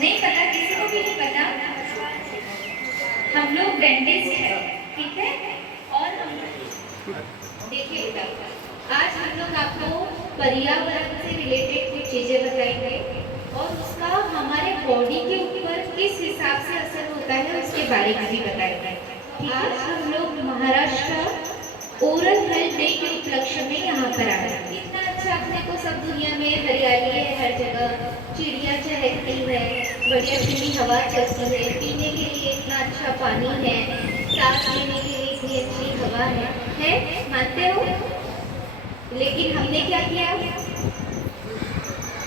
नहीं पता, किसी को भी नहीं पता। हम लोग डेंटिस्ट हैं, ठीक है। और हम देखिए बेटा, आज हम लोग आपको पर्यावरण से रिलेटेड कुछ चीजें बताएंगे और उसका हमारे बॉडी के ऊपर किस हिसाब से असर होता है उसके बारे में भी बताएंगे। आज हम लोग महाराष्ट्र ओरल हेल्थ डे के उपलक्ष्य में यहाँ पर आए हैं। इतना अच्छा अपने को सब दुनिया में हरियाली है, हर जगह चिड़िया चहकती है, बढ़िया ठंडी हवा चलती है, पीने के लिए इतना अच्छा पानी है, सांस लेने के लिए इतनी अच्छी हवा है, मानते हो? लेकिन हमने क्या किया?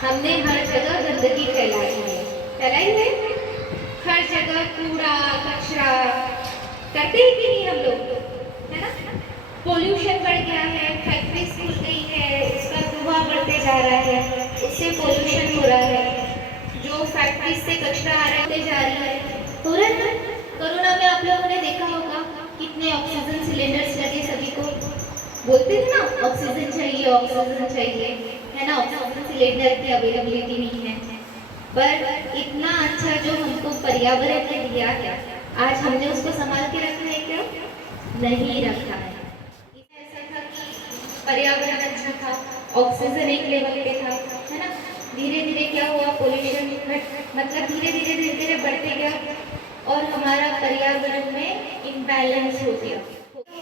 हमने हर जगह गंदगी फैलाई है। हर जगह कूड़ा कचरा करते ही कि नहीं हम लोग, है ना? पोल्यूशन बढ़ गया है, फैक्ट्रीज खुल गई है, उसका धुआं बढ़ते जा रहा है, उससे पोल्यूशन हो रहा है। जो फैक्ट्रीज से कचरा आ रहा है जा रही है, हो रहा है। कोरोना में आप लोगों ने देखा होगा कितने ऑक्सीजन सिलेंडर्स लगे सभी को। बोलते थे ना ऑक्सीजन चाहिए, है ना? ऑक्सीजन सिलेंडर की अवेलेबिलिटी नहीं है, पर इतना अच्छा जो हमको पर्यावरण ने दिया है, आज हमने उसको संभाल के रखा है क्या? नहीं रखा है। ऐसा था कि पर्यावरण अच्छा था, ऑक्सीजन एक लेवल पे था, है ना? धीरे धीरे क्या हुआ, पोल्यूशन मतलब धीरे धीरे बढ़ते गया और हमारा पर्यावरण में इम्बैलेंस हो गया।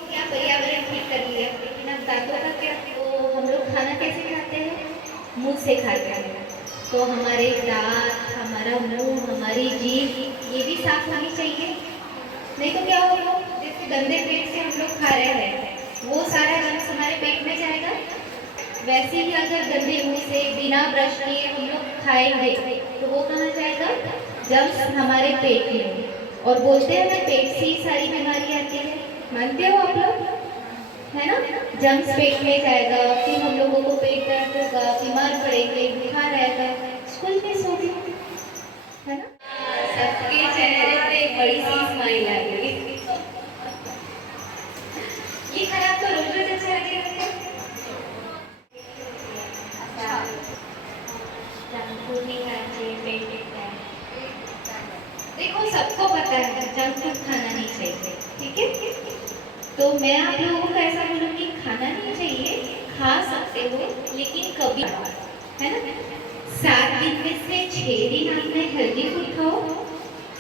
क्या पर्यावरण ठीक कर लिया, लेकिन अब दांतों का क्या? तो हम लोग खाना कैसे खाते हैं? मुंह से खाते हैं। तो हमारे दांत, हमारा मुंह, हमारी जीभ ये भी साफ होनी चाहिए, नहीं तो क्या होगा? जैसे गंदे पेट से हम लोग खा रहे हैं, वो सारा जम्स हमारे पेट में जाएगा। वैसे ही अगर गंदे मुंह से बिना ब्रश किए हम लोग खाएंगे तो वो कहाँ जाएगा? जम्स हमारे पेट में। और बोलते हैं ना पेट से ही सारी बीमारी आती है, मानते हो आप लोग? है ना? जम्स पेट में जाएगा, फिर हम लोगों को पेट दर्द होगा, बीमार पड़ेंगे, बुखार आएगा, स्कूल मिस होगी, है ना? सबके चेहरे पे बड़ी सी स्माइल आ गई। ये खाना आपको रोज रोज अच्छा लगेगा? अच्छा, जंक फूड नहीं खाना चाहिए, पेट टिकता है। देखो सबको पता है जंक फूड खाना नहीं चाहिए, ठीक है? तो मैं आप लोगों को ऐसा बोलूँगी, खाना नहीं चाहिए, खा सकते हो लेकिन कभी, है ना? 7 दिन में से 6 दिन आपने हेल्दी फूड खाओ,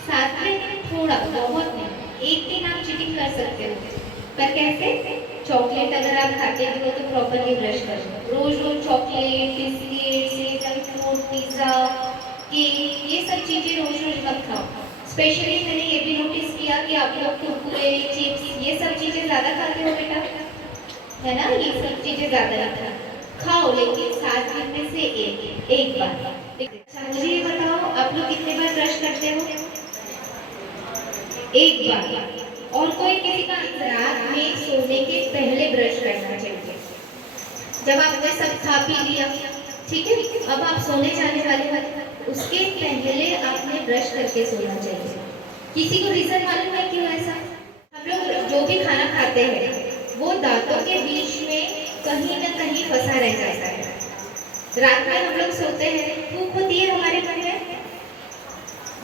7 में थोड़ा, बहुत नहीं, 1 दिन आप चीटिंग कर सकते हो। पर कैसे? चॉकलेट अगर आप खाते भी हो तो प्रॉपर्ली ब्रश करो। रोज रोज chocolate, biscuit, junk food, pizza, cake, ये सब चीजें रोज रोज मत खाओ। स्पेशली मैंने ये भी नोटिस किया कि आप लोग कुरकुरे, चिप्स, ये सब चीजें ज्यादा खाते हो बेटा, है ना? ये सब चीजें ज्यादा खाओ, लेकिन 7 दिन में से एक बार। अच्छा मुझे ये बताओ, आप लोग कितने बार ब्रश करते हो? एक बार। और कोई किसी का रात में सोने के पहले ब्रश करना चाहिए। जब आपने सब खा पी लिया, ठीक है, अब आप सोने जाने वाले हैं, उसके पहले आपने ब्रश करके सोना चाहिए। किसी को रीजन मालूम है क्यों ऐसा? हम लोग जो भी खाना खाते हैं वो दांतों के बीच में कहीं न कहीं फंसा रह जाता है। रात में हम लोग सोते हैं, भूख होती है हमारे मन में,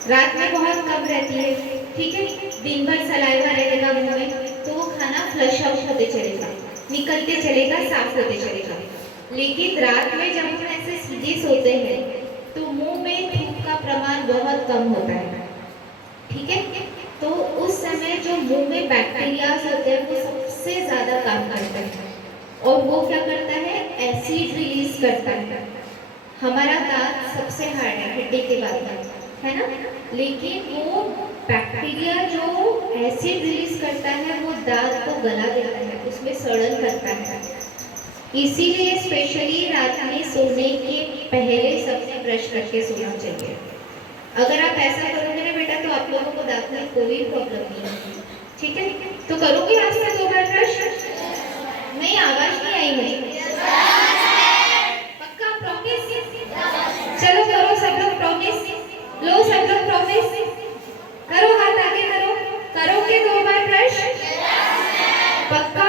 रात में बहुत कम रहती है, ठीक है? दिन भर सलाइवा रहेगा मुंह में तो वो खाना फ्लश आउट होते चलेगा, निकलते चलेगा, साफ होते चलेगा। लेकिन रात में जब हम ऐसे सीधे सोते हैं तो मुंह में थूक का प्रमाण बहुत कम होता है, ठीक है? तो उस समय जो मुंह में बैक्टीरियाज होते हैं वो सबसे ज्यादा काम करते हैं और वो क्या करता है? एसिड रिलीज करता है। हमारा दांत सबसे हार्ड है हड्डी के बाद, है ना? लेकिन वो बैक्टीरिया जो एसिड रिलीज करता है वो दांत को गला देता है, उसमें सड़न करता है। इसीलिए स्पेशली रात में सोने के पहले सबसे ब्रश करके सोना चाहिए। अगर आप ऐसा करोगे ना बेटा तो आप लोगों को दांत में कोई प्रॉब्लम नहीं होगी, ठीक है? तो करोगे आज से 2 बार ब्रश? नहीं, आवाज नहीं आई मुझे। पक्का प्रॉमिस? चलो करो सब लोग प्रॉमिस, लो सब लोग प्रॉमिस करो, हाथ आगे करो, करोगे 2 बार ब्रश? पक्का?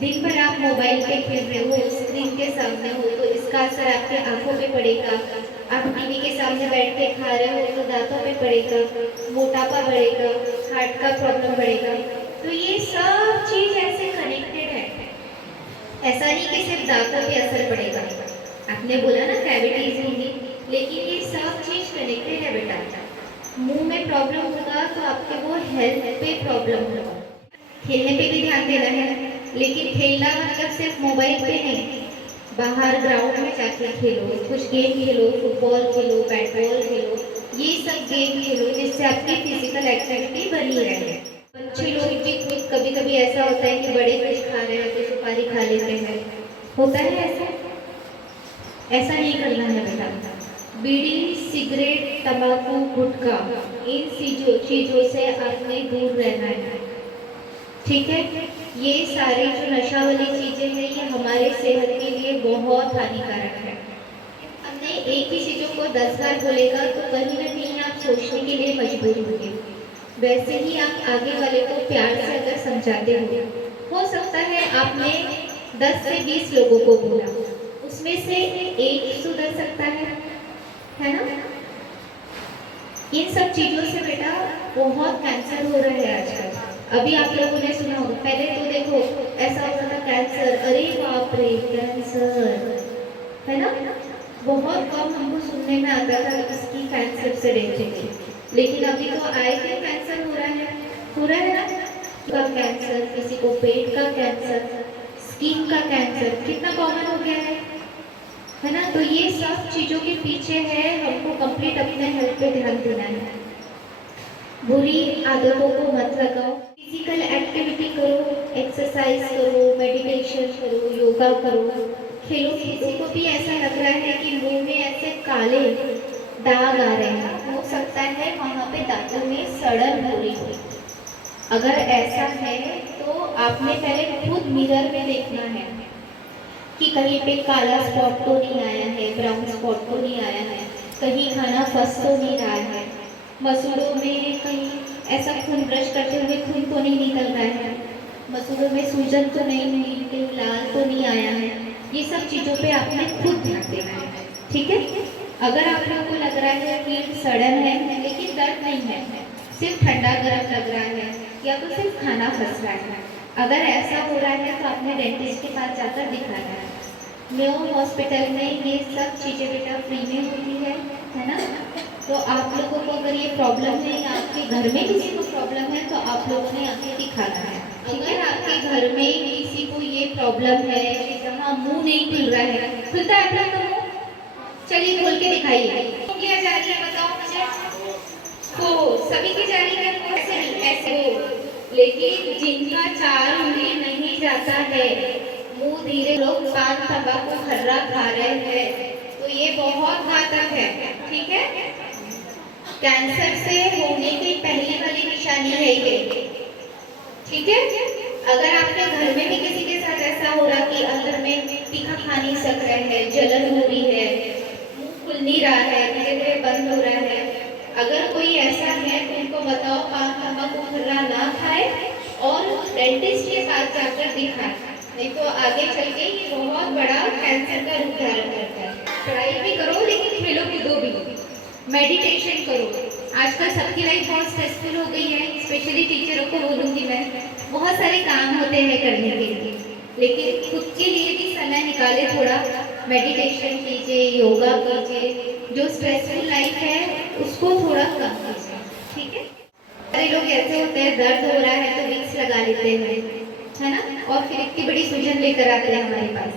दिन भर आप मोबाइल पे खेल रहे हो, स्क्रीन के सामने हो, तो इसका असर आपके आंखों पे पड़ेगा। आप टीवी के सामने सामने बैठ के खा रहे हो तो दांतों पे पड़ेगा, मोटापा बढ़ेगा, हार्ट का प्रॉब्लम बढ़ेगा। तो ये सब चीज ऐसे कनेक्टेड है। ऐसा नहीं कि सिर्फ दांतों पे असर पड़ेगा, आपने बोला ना कैविटीज होंगी, लेकिन ये सब चीज कनेक्टेड है बेटा। मुंह में प्रॉब्लम होगा तो आपके वो हेल्थ पे प्रॉब्लम होगा। खेलने पे भी ध्यान देना है, लेकिन खेलना मतलब सिर्फ मोबाइल पे नहीं, बाहर ग्राउंड में जाके खेलो, कुछ गेम खेलो, फुटबॉल खेलो, बैट बॉल खेलो, ये सब गेम खेलो जिससे आपकी फिजिकल एक्टिविटी बनी रहे। अच्छे लोग भी खुद कभी कभी ऐसा होता है कि बड़े कुछ खा रहे हैं तो सुपारी खा लेते हैं, होता है ऐसा। ऐसा नहीं करना है बेटा। बीड़ी, सिगरेट, तंबाकू, गुटखा, इन चीजों से आपने दूर रहना है, ठीक है। ये सारी जो नशा वाली चीजें हैं ये हमारे सेहत के लिए बहुत हानिकारक है। हमने एक ही चीजों को 10 बार बोलेगा तो कहीं ना कहीं आप सोचने के लिए मजबूर होंगे। वैसे ही आप आगे वाले को प्यार से अगर समझाते हो सकता है आपने 10 से 20 लोगों को बोला, उसमें से एक सुधर सकता है ना। इन सब चीजों से बेटा बहुत कैंसर हो रहा है आजकल। अभी आप लोगों ने सुना होगा, पहले तो देखो ऐसा होता था कैंसर, अरे बाप रे कैंसर, है ना। बहुत कम हमको सुनने में आता था इसकी कैंसर से डेथ हुई, लेकिन अभी तो आए दिन कैंसर हो रहा है ना। का कैंसर, किसी को पेट का कैंसर, स्किन का कैंसर कितना कॉमन हो गया है ना। तो ये सब चीजों के पीछे है, हमको कंप्लीट अपने हेल्थ पे ध्यान देना है। बुरी आदतों को मत लगाओ, फिजिकल एक्टिविटी करो, एक्सरसाइज करो, मेडिटेशन करो, योगा करो, खेलो। किसी को भी ऐसा लग रहा है कि मुंह में ऐसे काले दाग आ रहे हैं, हो सकता है वहाँ पे दांतों में सड़न हो रही हो। अगर ऐसा है तो आपने पहले खुद मिरर में देखना है कि कहीं पे काला स्पॉट तो नहीं आया है, ब्राउन स्पॉट तो नहीं आया है, कहीं खाना फंस तो नहीं रहा है, मसूड़ों में कहीं ऐसा खून ब्रश करते हुए खून तो नहीं निकल रहा है, मसूड़ों में सूजन तो नहीं हुई, कहीं लाल तो नहीं आया है। ये सब चीज़ों पे आपने खुद ध्यान देना है, ठीक है। अगर आप लोगों को लग रहा है कि सड़न है लेकिन दर्द नहीं है, सिर्फ ठंडा गर्म लग रहा है या तो सिर्फ खाना फंस रहा है, अगर ऐसा हो रहा है तो आपने डेंटिस्ट के पास जाकर दिखाना है। मेयो हॉस्पिटल में ये सब चीज़ें बेटा फ्री में होती है ना। तो आप लोगों को अगर ये प्रॉब्लम है या आपके घर में किसी को प्रॉब्लम है तो आप लोगों ने आके दिखाना है। अगर आपके घर में किसी को ये प्रॉब्लम है कि जहाँ मुंह नहीं खुल रहा है, खुलता है अपना तो मुंह, चलिए खोल के दिखाइए। उंगलियां जा रही है बताओ मुझे, तो सभी की जा रही है, ऐसे नहीं ऐसे हो। लेकिन जिनका 4 उंगली नहीं जाता है, मुंह धीरे, लोग पान तंबाकू खर्रा खा रहे हैं, तो ये बहुत घातक है, ठीक है। कैंसर से होने की पहली वाली निशानी है ये, ठीक है। अगर आपके घर में भी किसी के साथ ऐसा हो रहा कि अंदर में तीखा खा नहीं सक रहे हैं, जलन हो रही है, मुंह खुल नहीं रहा है, धीरे धीरे बंद हो रहा है, अगर कोई ऐसा है तो उनको बताओ पान तंबाकू खर्रा ना खाए और डेंटिस्ट के पास जाकर दिखाएं, नहीं तो आगे चल के ये बहुत बड़ा कैंसर का रूप धारण करता है। पढ़ाई भी करो लेकिन खेलो कूदो भी, मेडिटेशन करो। आजकल सबकी लाइफ बहुत स्ट्रेसफुल हो गई है, स्पेशली टीचरों को बोलूँगी मैं, बहुत सारे काम होते हैं करने के लिए, लेकिन खुद के लिए भी समय निकाले, थोड़ा मेडिटेशन कीजिए, योगा कीजिए, जो स्ट्रेसफुल लाइफ है उसको थोड़ा कम कीजिए, ठीक है। सारे लोग ऐसे होते हैं दर्द हो रहा है तो विक्स लगा लेते हैं, है ना, और फिर इतनी बड़ी सूजन लेकर आते हैं हमारे पास,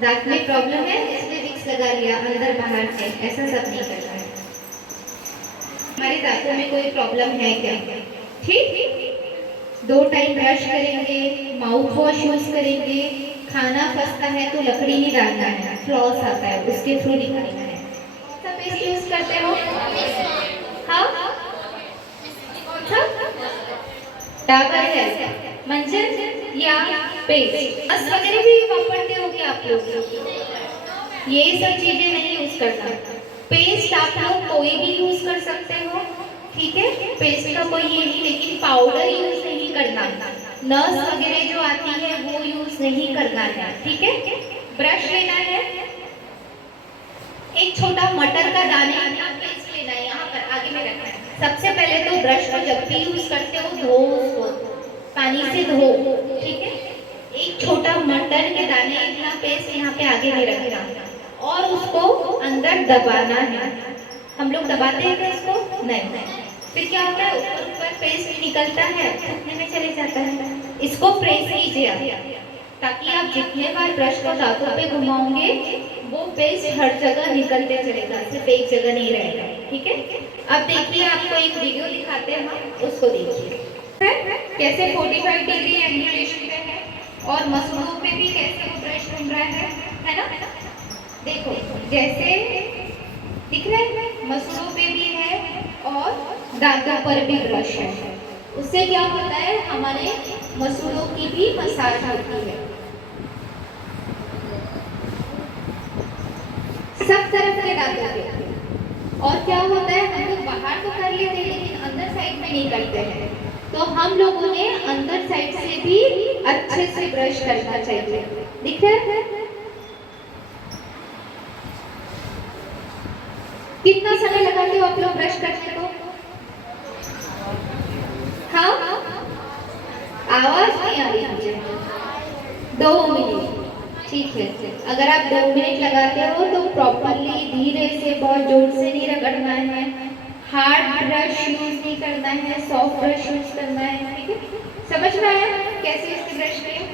दांत में प्रॉब्लम है इसलिए विक्स लगा लिया अंदर बाहर से, ऐसा सब नहीं करना है। हमारे दांतों में कोई प्रॉब्लम है क्या, ठीक, 2 टाइम ब्रश करेंगे, माउथ वॉश यूज करेंगे, खाना फंसता है तो लकड़ी नहीं डालना है, फ्लॉस आता है उसके थ्रू निकालना है। सब पेस्ट यूज करते हो, हाँ डाबर है, मंजन या पेस्ट, बस वगैरह भी वापरते होगे आप लोग, ये सब चीजें नहीं यूज करना। पेस्ट आप लोग कोई भी यूज कर सकते हो, ठीक है, पेस्ट का कोई ये नहीं, लेकिन पाउडर यूज नहीं करना, नस वगैरह जो आती है वो यूज नहीं करना है, ठीक है। ब्रश लेना है, एक छोटा मटर का जगह दाने का पेस्ट लेना है, यहाँ पर आगे में रखना है। सबसे पहले तो ब्रश को जब भी यूज करते हो धो, उसको पानी से धो, ठीक है। एक छोटा मटर के दाने इतना पेस्ट यहाँ पे आगे में रखना और उसको अंदर दबाना है। हम लोग दबाते हैं क्या इसको? नहीं। फिर क्या होता है, ऊपर पेस्ट निकलता है, उठने में चले जाता है। इसको प्रेस कीजिए आप, ताकि आप जितने बार ब्रश को दांतों पे घुमाओगे वो पेस्ट हर जगह निकलते चलेगा, सिर्फ एक जगह नहीं रहेगा, ठीक है। अब देखिए, आपको एक वीडियो दिखाते हैं हम, उसको देखिए कैसे 45 डिग्री एंगुलेशन पे है और मसूड़ों पे भी कैसे वो ब्रश घूम रहा है ना। देखो जैसे दिख रहा है, मसूड़ों पे भी है और दांतों पर भी ब्रश है। उससे क्या होता है, हमारे मसूड़ों की भी मसाज होती है सब तरफ के दांतों पे। और क्या होता है, हम लोग बाहर तो कर लेते हैं लेकिन अंदर साइड में नहीं करते हैं, तो हम लोगों ने अंदर साइड से भी अच्छे से ब्रश करना चाहिए। दिख रहा है कितना समय लगाते हो आप लोग ब्रश करने को? हाँ, आवाज नहीं आ रही मुझे। 2 मिनट, ठीक है। अगर आप 2 मिनट लगाते हो तो प्रॉपरली धीरे से, बहुत जोर से नहीं रगड़ना है, हार्ड ब्रश यूज नहीं करना है, सॉफ्ट ब्रश यूज करना है, ठीक है। समझ में आया कैसे इससे ब्रश करें?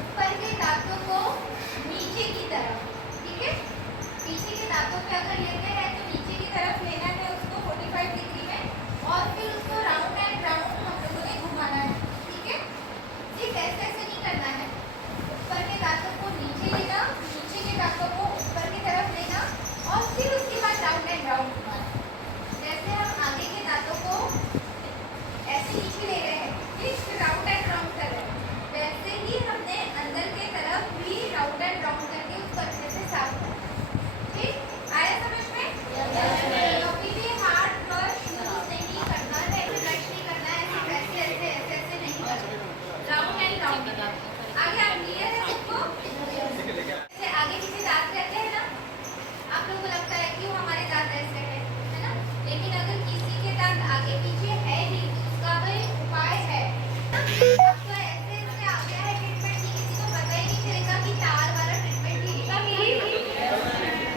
ऊपर के दांतों को नीचे की तरफ, ठीक है। पीछे के दांतों पे अगर लेते हैं तो नीचे की तरफ लेना है उसको 45 डिग्री में और फिर उसको राउंड एंड राउंड हम लोगों ने घुमाना है, ठीक है। सिर्फ ऐसे नहीं करना है, ऊपर के दांतों को नीचे लेना, नीचे के दांतों को ऊपर की तरफ लेना और फिर उसके बाद राउंड एंड राउंड घुमाना। जैसे हम आगे के दांतों को ऐसे नीचे ले रहे हैं, फिर राउंड एंड राउंड कर रहे हैं, वैसे ही हमने अंदर के तरफ भी राउंड एंड राउंड करके उसको अच्छे से साफ करना। ठीक आया समझ में? कभी भी हार्ड ब्रश यूज नहीं करना है, ब्रश नहीं करना है, सिर्फ ऐसे ऐसे ऐसे ऐसे नहीं करना, राउंड एंड राउंड। आगे आप क्लियर है सबको? जैसे आगे पीछे दांत रहते हैं ना, आप लोगों को लगता है कि हमारे दांत ऐसे है ना, लेकिन अगर किसी के दांत आगे पीछे है ही तो उसका तो एक उपाय है। अब तो ऐसे ऐसे आ गया है ट्रीटमेंट की किसी को पता ही नहीं चलेगा कि तार वाला ट्रीटमेंट किसका मिली।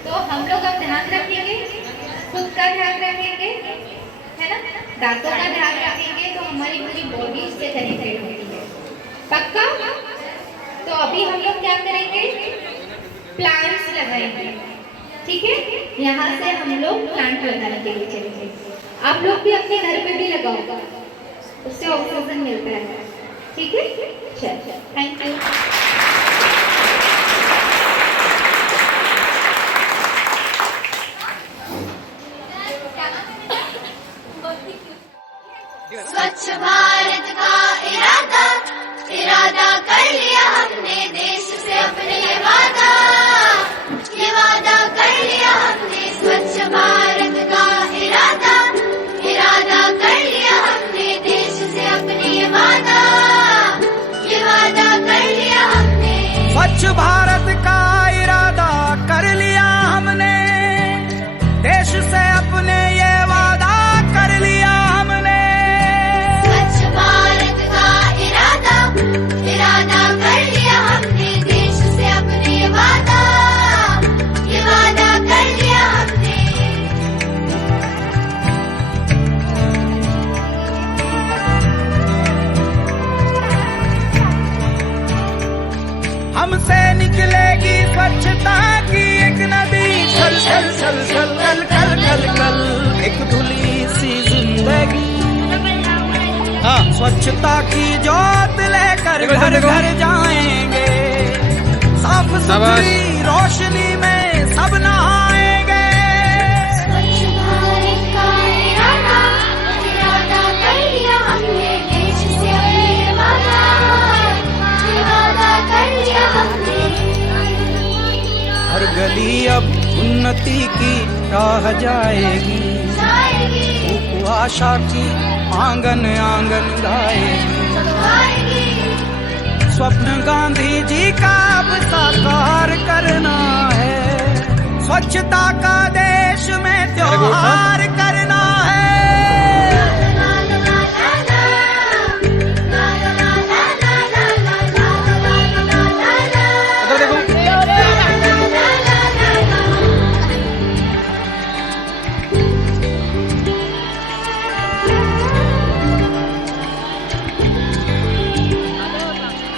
तो हम लोग अब ध्यान रखेंगे, खुद का ध्यान रखेंगे, है ना, दांतों का ध्यान रखेंगे तो हमारी पूरी बॉडी उससे कनेक्टेड होती है। पक्का? तो अभी हम लोग क्या करेंगे, प्लांट्स लगाएंगे, ठीक है। यहाँ से हम लोग प्लांट लगाने के लिए चलेंगे। आप लोग भी अपने घर पे भी लगाओ, उससे ऑक्सीजन मिलता है, ठीक है। चल, थैंक यू। स्वच्छ भारत का इरादा कर लिया हमने, देश से अपने ये वादा कर लिया हमने। स्वच्छ भारत का इरादा कर लिया हमने, देश से अपने ये वादा कर लिया हमने। स्वच्छ भारत का इरादा कर लिया हमने, देश से अपने ये वादा कर लिया हमने। स्वच्छ भारत का इरादा कर लिया हमने, देश से अपने ये वादा कर लिया हमने। हमसे निकलेगी स्वच्छता की एक नदी, छल छल छल छल कल कल कल कल एक धुली सी जिंदगी। हाँ, स्वच्छता की जोत लेकर घर घर जाएंगे, साफ सुथरी रोशनी में सब नहाएंगे। स्वच्छ भारत का इरादा कर लिया हमने, देश से अपने ये वादा कर लिया हमने। हर गली अब उन्नति की राह जाएगी, आशा की आंगन आंगन गाएगी। स्वप्न गांधी जी का अब साकार करना है, स्वच्छता का देश में त्योहार करना है।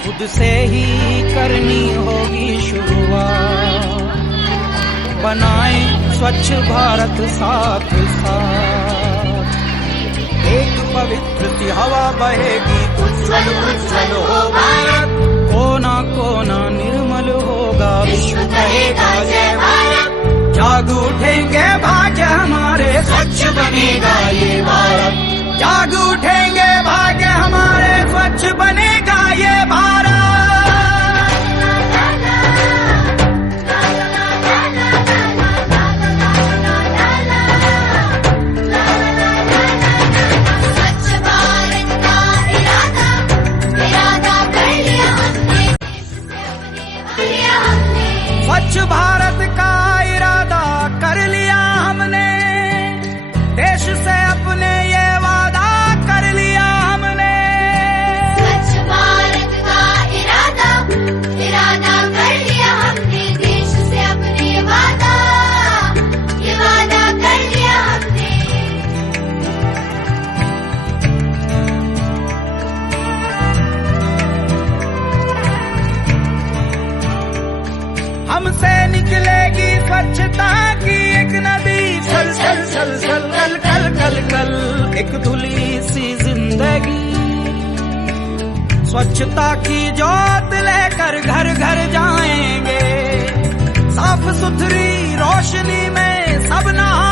खुद से ही करनी होगी शुरुआत, बनाए स्वच्छ भारत साथ साथ। एक पवित्र सी हवा बहेगी, उज्ज्वल उज्ज्वल हो भारत। कोना कोना निर्मल होगा, विश्व कहेगा जय भारत। जाग उठेंगे भाग्य हमारे, स्वच्छ बनेगा ये भारत। जाग उठेंगे भाग्य हमारे, स्वच्छ बनेगा ये भारत। स्वच्छ भारत का इरादा कर लिया हमने, देश से अपने ये वादा कर लिया हमने। स्वच्छ भारत का इरादा कर लिया हमने, देश से अपने ये वादा कर लिया हमने। हमसे निकलेगी स्वच्छता की एक नदी, छल छल छल छल कल कल कल कल। एक धुली सी जिंदगी, स्वच्छता की ज्योत लेकर घर घर जाएंगे। साफ सुथरी रोशनी में सब नहा